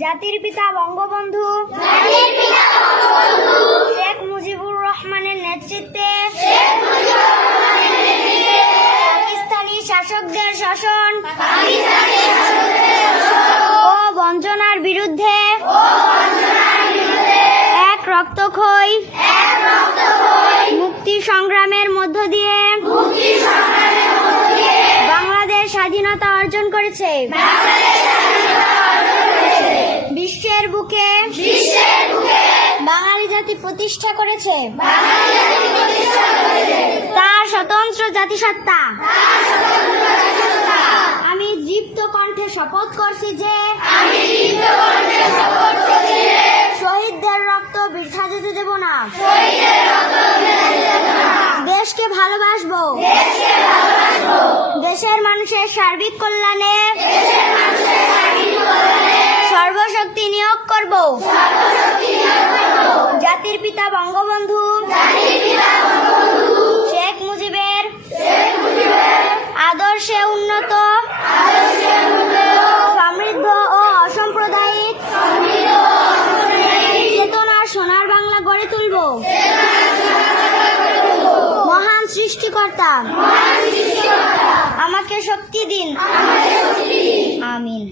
জাতির পিতা বঙ্গবন্ধু শেখ মুজিবুর রহমানের নেতৃত্বে পাকিস্তানি শাসকদের শাসন ও বঞ্চনার বিরুদ্ধে এক রক্তক্ষয়ী মুক্তি সংগ্রামের মধ্য দিয়ে বাংলাদেশ স্বাধীনতা অর্জন করেছে। বিশ্বের বুকে বাঙালি জাতি প্রতিষ্ঠা করেছে তার স্বতন্ত্র জাতিসত্তা। আমি দীপ্ত কণ্ঠে শপথ করছি যে শহীদদের রক্ত বৃথা যেতে দেব না। দেশকে ভালোবাসবো, দেশের মানুষের সার্বিক কল্যাণে সর্বশক্তি নিয়োগ করব। জাতির পিতা বঙ্গবন্ধু শেখ মুজিবের আদর্শে উন্নত, সমৃদ্ধ ও অসাম্প্রদায়িক চেতনার সোনার বাংলা গড়ে তুলব। মহান সৃষ্টিকর্তা আমাকে শক্তি দিন। আমিন।